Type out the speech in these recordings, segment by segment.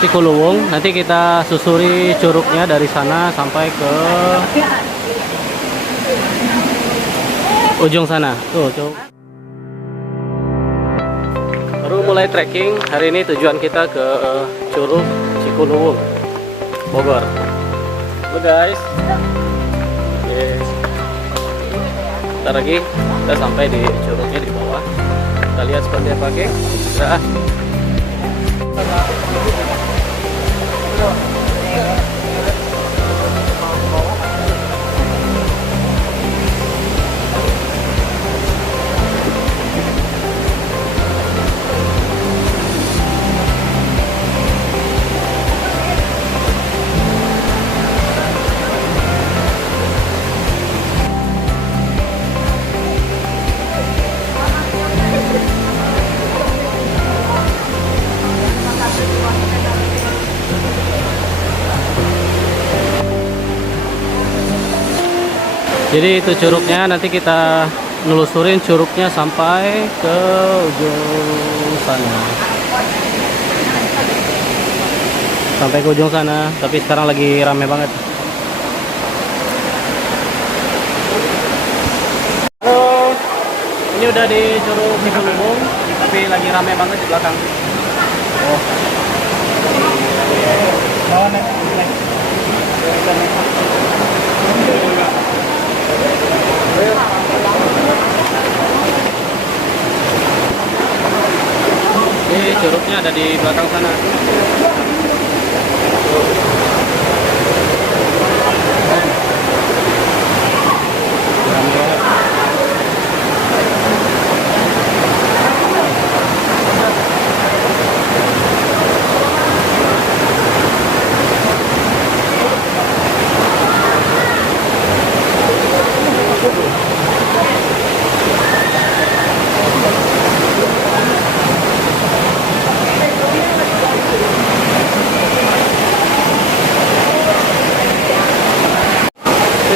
Cikuluwung. Nanti kita susuri curugnya dari sana sampai ke ujung sana. Tuh. Baru mulai trekking. Hari ini tujuan kita ke Curug Cikuluwung, Bogor. Halo guys. Oke. Bentar lagi kita sampai di curugnya di bawah. Kita lihat seperti apa, geng. Nah. Jadi itu curugnya, nanti kita nelusurin curugnya sampai ke ujung sana. Sampai ke ujung sana, tapi sekarang lagi rame banget. Halo, ini udah di Curug Cikuluwung, tapi lagi rame banget di belakang. Oh. Ini curugnya ada di belakang sana.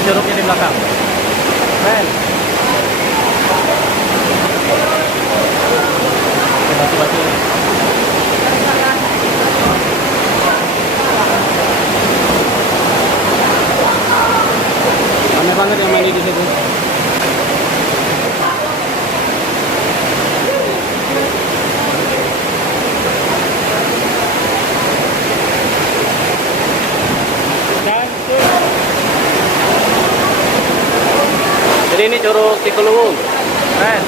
Curugnya di belakang. Keren. Batu-batu. Rame banget yang mandi di situ. Jadi ini Curug Cikuluwung. Keren.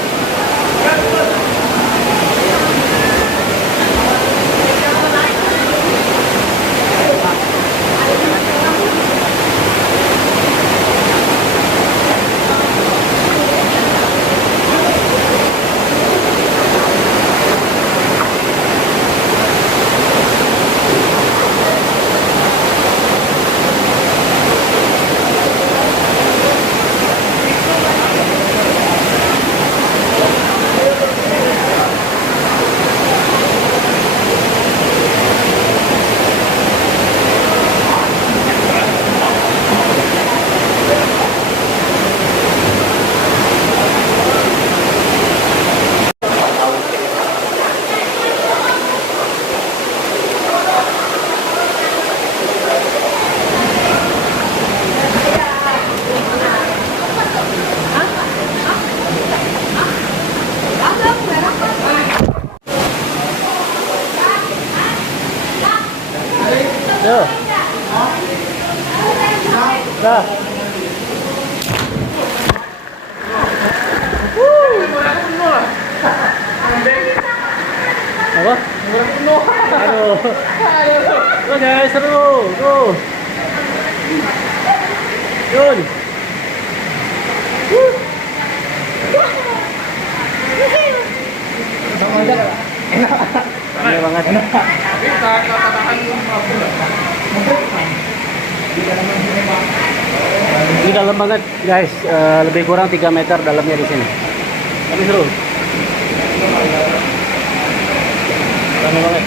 Yo. Dah. Apa? Aduh. Tuh guys, seru. Tuh. Yun. Sama aja. Enak banget. Ini dalam banget guys, lebih kurang 3 meter dalamnya di sini. Tapi seru. Rame banget.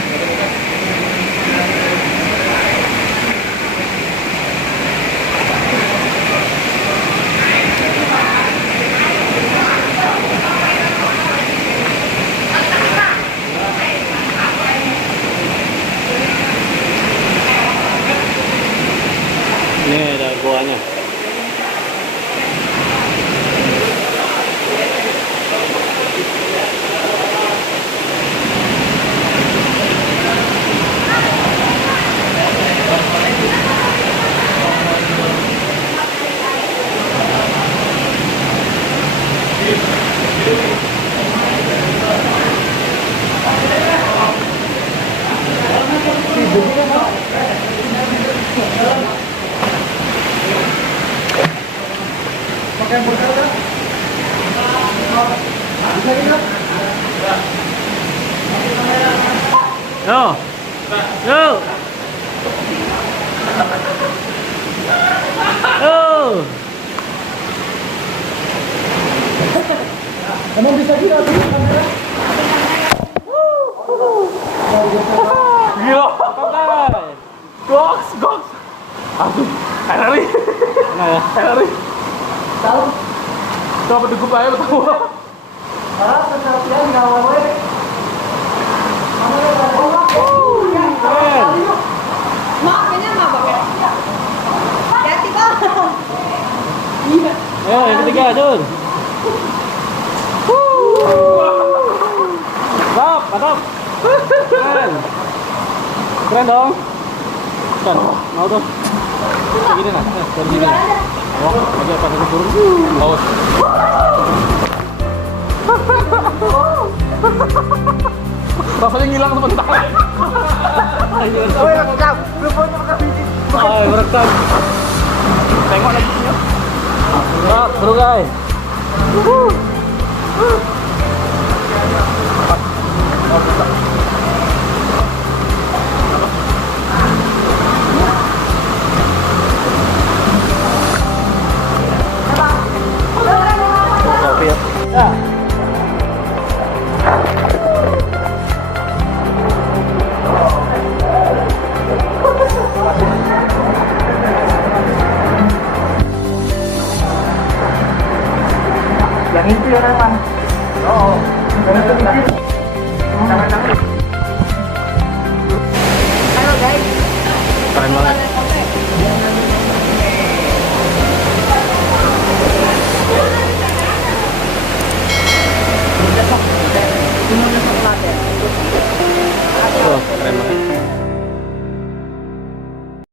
ceritanya. Yo, yo, yo. Emang bisa juga tuh kamera? Gila, pakai. Goks, goks. Aduh, Henry. Nah ya, Henry. Tahu? Coba cukup aja betul. Ah, sesuatu nggak boleh. Keren. Maafnya nggak pakai. Hati bang. Iya. Ya, yang ketiga, Jun. Mantap, mantap. Keren. Keren dong. Kan, mau tuh. Kayak gini nah, kayak gini. Oh, aja pas aku turun. Haus. Rasanya ngilang sebentar. Oh, ya, rekam. Teleponnya rekam biji. Oh, merekam. Tengok lagi sini. Nah, seru guys. Selfie ya. Ya. Yang itu ya memang. Oh, yang itu bikin. Jangan-jangan. Halo guys. Keren banget.